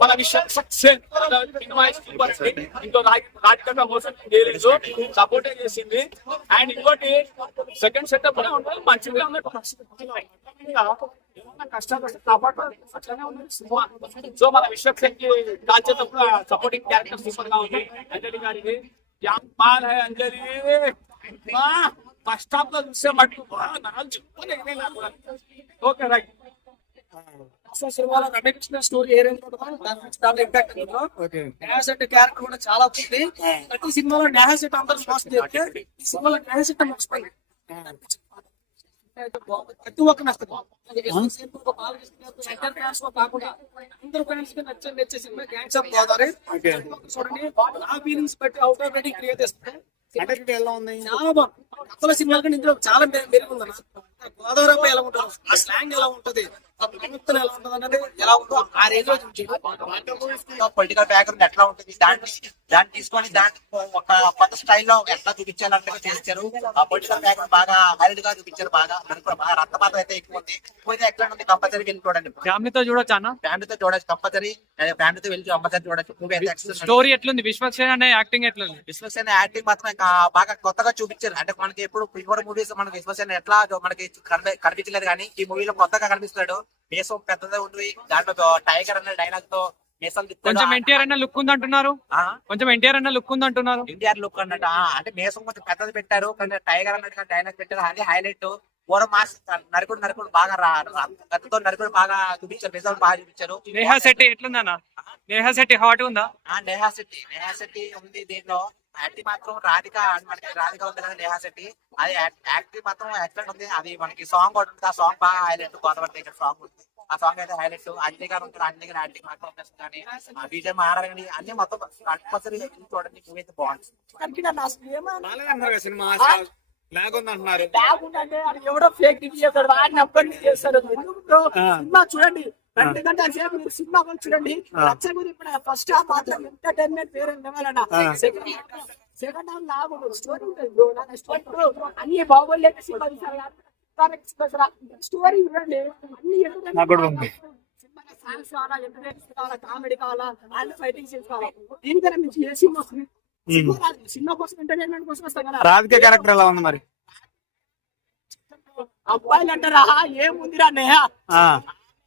మన విషయం సక్సెస్ ఇంకో రాజకీయంగా మోసం చేయలేదు, సపోర్టే చేసింది. అండ్ ఇంకోటి సెకండ్ సెటప్ మంచిగా కష్టాలు అట్లనే ఉంది సినిమా. సో మన విశ్వక్సేన్కి కాల్చేటప్పుడు సపోర్టింగ్ క్యారెక్టర్ సూపర్ గా ఉంది. అంజలి గారికి మాల్ హై అంజలి ఫస్ట్ హాఫ్ లో చూసే మట్టు ఓకే రైట్. అసలు సినిమాలో రమ్యకృష్ణ స్టోరీ ఏ రేంజ్ చాలా ఇంపాక్ట్ నేహాశెట్టి క్యారెక్టర్ కూడా చాలా ఉంది. ప్రతి సినిమాలో నేహాశెట్టి అందరూ మోసం చేస్తే ఈ సినిమాలో నేహాశెట్టి మోసపోయింది. ప్రతి ఒక్క నష్టం కాకుండా అందరూ ఫ్యాన్స్ కి నచ్చే సినిమా గ్యాంగ్స్ ఆఫ్ గోదావరి. చూడండి నా ఫీలింగ్స్ బట్టి అవుట్ ఆఫ్ రేటింగ్ క్రియేట్ చేస్తుంది. ఎలా ఉంది చాలా బాగుంది. కొత్త సినిమాల కంటే ఇందులో చాలా మెరుగుందన్న. గోదావరి అబ్బాయి ఎలా ఉంటారు, ఆ స్లాంగ్ ఎలా ఉంటది, ఆ ప్రవర్తన ఎలా ఉంటది అన్నది ఎలా ఉందో ఆ రేంజ్ లో పొలిటికల్ బ్యాక్గ్రౌండ్ ఎట్లా ఉంటుంది దాన్ని తీసుకొని దాన్ని ఒక కొత్త స్టైల్లో ఎట్లా చూపించాలంటే చేశారు. ఆ పొలిటికల్ బ్యాక్గ్రౌండ్ బాగా హైలైట్ గా చూపించారు. బాగా బాగా రక్తపాతం అయితే ఎక్కువ ఉంది. పోతే ఎట్లా ఉంది కంపల్సరీ వెళ్ళి చూడండి. ఫ్యామిలీతో చూడొచ్చు అన్న, ఫ్యామిలీతో చూడొచ్చు కంపల్సరీ. ఫ్యామిలీతో వెళ్ళి కంపల్సరీ చూడొచ్చు. మూవీ అయితే స్టోరీ ఎట్లుంది, విశ్వక్సేన్ అనే యాక్టింగ్ ఎట్లుంది? విశ్వక్సేన్ యాక్టింగ్ మాత్రం బాగా కొత్తగా చూపించారు. అంటే మనకి ఎప్పుడు బిఫోర్ మూవీస్ మనకి విశ్వక్సేన్ ఎట్లా మనకి కనిపించలేదు, కానీ ఈ మూవీలో కొత్తగా కనిపిస్తున్నాడు. మీసం పెద్దదే ఉంది, దాంట్లో టైగర్ అనే డైలాగ్ తో మీసం కొంచెం ఎన్టీఆర్ అన్న లుక్ ఉంది అంటున్నారు. కొంచెం ఎన్టీఆర్ అన్న లుక్ ఉంది అంటున్నారు. ఎన్టీఆర్ లుక్ అన్నట్టు అంటే మీసం కొంచెం పెద్దది పెట్టారు, కానీ టైగర్ అన్నట్టు డైలాగ్ పెట్టారు. అది హైలైట్. పూర్వం మాస్ నరుకుడు బాగా గతతో నరుకుడు బాగా చూపించారు. నిజాలు బాగా చూపించారు. నేహా శెట్టి ఎట్లుందన్న? నేహా శెట్టి హాట్ ఉందా? నేహా శెట్టి ఉంది దీంట్లో. యాక్టింగ్ మాత్రం రాధిక ఉంది కదా నేహా శెట్టి, అది యాక్టింగ్ మాత్రం ఎక్సలెంట్ ఉంది. అది మనకి సాంగ్ కూడా ఉంటుంది, ఆ సాంగ్ బాగా హైలైట్. గోదావరి ఇక్కడ సాంగ్ ఉంది, ఆ సాంగ్ అయితే హైలైట్. అంజలి గారు ఉంటారు, అంజలి గారు యాక్టింగ్ మాత్రం కానీ బీజేపీ ఆడారు కానీ అన్ని మొత్తం కంపల్సరీ చూడండి. మూవీ అయితే బాగుంది. ఎవడో ఫేక్ టీవీ చేస్తాడు, వాడిని అప్పటి చేస్తాడు. సినిమా చూడండి, 2 గంటల సేపు మీరు సినిమా చూడండి. ఫస్ట్ హాఫ్ మాత్రం ఎంటర్టైన్మెంట్ వేరే లెవెల్. సెకండ్ హాఫ్ లాగు స్టోరీ ఉంటుంది బ్రో. స్టోరీ అన్ని బాగోలేదు. స్టోరీ చూడండి, అన్ని సాంగ్స్ కావాలా, ఎంటర్టైన్మెంట్ కావాలా, కామెడీ కావాలా, అండ్ ఫైటింగ్ సీన్స్ కావాలా. దీనికన్నా మించి ఏ సినిమా వస్తుంది? సినిమా కోసం ఎంటర్టైన్మెంట్ కోసం వస్తాం కదా. రాధిక క్యారెక్టర్ ఎలా ఉంది మరి? అబ్బాయిలు అంటారా, ఏముందిరా నేహా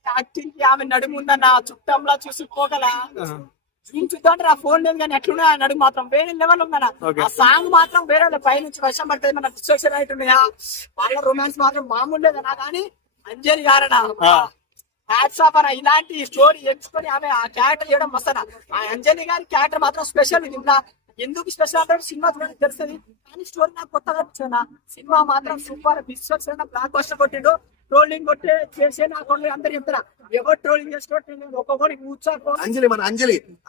యాక్టింగ్ కి ఆమె నడుము ఉందన్న చుట్టంలా చూసుకోగలా. చూద్దాం ఆ ఫోన్ లేదు కానీ ఎట్లున్నా నడుము మాత్రం వేరే లెవెల్ ఉందన్న. ఆ సాంగ్ మాత్రం వేరే పై నుంచి వర్షం పడుతుంది, మన డిస్ట్రక్షన్ అవుతున్నాయా. వాళ్ళ రొమాన్స్ మాత్రం మామూలు లేదన్నా. కానీ అంజలి గారనా హ్యాట్స్ ఆఫ్ అన్న. ఇలాంటి స్టోరీ ఎంచుకొని ఆమె ఆ క్యారెక్టర్ చేయడం వస్తానా. ఆ అంజలి గారి క్యారెక్టర్ మాత్రం స్పెషల్. ఇది ఎందుకు స్పెషల్ అంటే సినిమా చూడండి తెలుస్తుంది. కానీ స్టోరీ నాకు కొత్తగా అనిపించింది. సినిమా మాత్రం సూపర్. విశ్వక్సేన్ బ్లాక్ బస్టర్ కొట్టిండు. ట్రోలింగ్ కొట్టే చేసే నాకు అందరు చెప్తారా, ఎవరు ట్రోలింగ్ చేసుకోవట్లేదు, ఒక్కొక్కటి కూర్చోకో.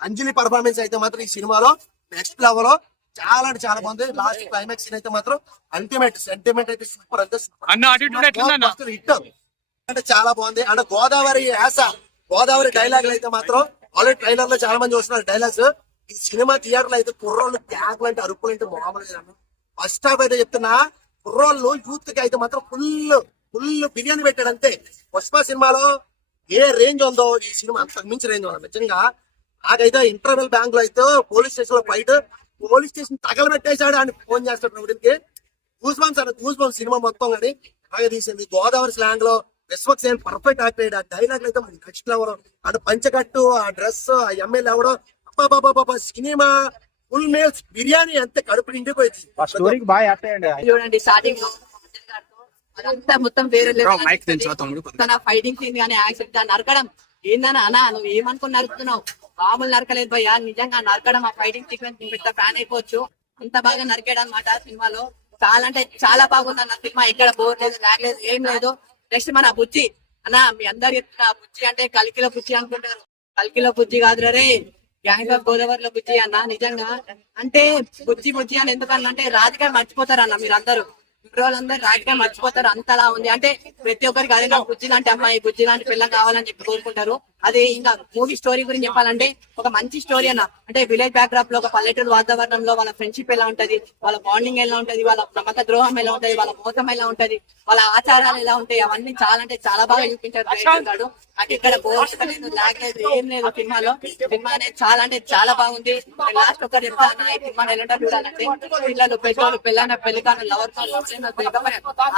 అంజలి పర్ఫార్మెన్స్ అయితే మాత్రం ఈ సినిమాలో నెక్స్ట్ లెవెల్. చాలా అంటే చాలా బాగుంది. లాస్ట్ క్లైమాక్స్ సీన్ అయితే మాత్రం అల్టిమేట్. సెంటిమెంట్ అయితే సూపర్. అంతే హిట్ అంటే చాలా బాగుంది. అంటే గోదావరి యాస, గోదావరి డైలాగులు అయితే మాత్రం ఆల్రెడీ ట్రైలర్ లో చాలా మంది చూస్తున్నారు డైలాగ్స్. ఈ సినిమా థియేటర్ లో అయితే కుర్రోళ్ళు ట్యాగ్లు అంటే అరుపులు అంటే మామూలుగా. ఫస్ట్ హాఫ్ అయితే చెప్తున్నా, కుర్రోళ్ళు యూత్ కి అయితే మాత్రం ఫుల్ బిర్యానీ పెట్టాడు అంతే. పుష్ప సినిమాలో ఏ రేంజ్ ఉందో ఈ సినిమా అంతకు మించి రేంజ్ ఉందో నిజంగా. నాకైతే ఇంటర్వెల్ బ్యాంక్ లో అయితే పోలీస్ స్టేషన్ లో ఫైట్, పోలీస్ స్టేషన్ తగలబెట్టేశాడు అని ఫోన్ చేస్తాడు ప్రవీణ్కి. గూస్ సినిమా మొత్తం కానీ బాగా తీసింది. గోదావరి స్లాంగ్ లో విశ్వక్సేన్ పర్ఫెక్ట్ యాక్ట్ అయ్యాడు. ఆ డైలాగ్ అయితే నెక్స్ట్ లెవెల్. అంటే పంచకట్టు, ఆ డ్రెస్, ఆ ఎమ్మెల్యే అవడం, సినిమా ఫుల్ మీల్స్ బిర్యానీ అంతే కడుపు నిండిపోయింది. చూడండి స్టార్టింగ్ అదంతా మొత్తం వేరే తన ఫైటింగ్ సీన్ కానీ యాక్షన్ దాన్ని నరకడం ఏందన్నా అన్నా నువ్వు ఏమనుకుని నరుకుతున్నావు? మామూలు నరకలేదు భయ్యా, నిజంగా నరకడం. ఆ ఫైటింగ్ సీక్వెన్స్ పెద్ద ఫ్యాన్ అయిపోవచ్చు, అంత బాగా నరికాడు అనమాట సినిమాలో. చాలా అంటే చాలా బాగుంది అన్న సినిమా. ఇక్కడ బోర్ లేదు, ల్యాగ్ లేదు, ఏం లేదు. నెక్స్ట్ మన బుజ్జి అన్న, మీ అందరు చెప్తున్నా బుజ్జి అంటే కల్కిలో బుజ్జి అనుకుంటారు. కల్కిలో బుజ్జి కాదురా రే, గ్యాంగ్ ఆఫ్ గోదావరిలో బుజ్జి అన్న. నిజంగా అంటే బుజ్జి అని ఎందుకన్నా రాజకీయ మర్చిపోతారు అన్న. మీరు అందరూ రోజులందరూ రాజకీయ మర్చిపోతారు, అంతలా ఉంది. అంటే ప్రతి ఒక్కరికి అదే బుజ్జి లాంటి అమ్మాయి, బుజ్జి లాంటి పిల్ల కావాలని చెప్పి కోరుకుంటారు. అది ఇంకా మూవీ స్టోరీ గురించి చెప్పాలంటే ఒక మంచి స్టోరీ అన్న. అంటే విలేజ్ బ్యాక్డ్రాప్ లో ఒక పల్లెటూరు వాతావరణంలో వాళ్ళ ఫ్రెండ్షిప్ ఎలా ఉంటది, వాళ్ళ బాండింగ్ ఎలా ఉంటది, వాళ్ళ నమ్మక ద్రోహం ఎలా ఉంటది, వాళ్ళ మోసం ఎలా ఉంటది, వాళ్ళ ఆచారాలు ఎలా ఉంటాయి, అవన్నీ చాలా అంటే చాలా బాగా చూపించారు డైరెక్టర్. నాకు ఇక్కడ బోర్ లేదు, లాగ్ లేదు, ఏం లేదు సినిమాలో. సినిమా అనేది చాలా అంటే చాలా బాగుంది. లాస్ట్ ఒకటి చెప్తాను, ఈ సినిమా ఎలా చూడాలంటే పిల్లలు పెద్దోళ్ళు పెళ్ళైన పెళ్లికాను లవర్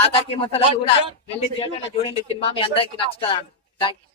ఆఖరికి ముసలు కూడా వెళ్ళి థియేటర్ లో చూడండి. సినిమా మీ అందరికి నచ్చుతుంది. Thank you.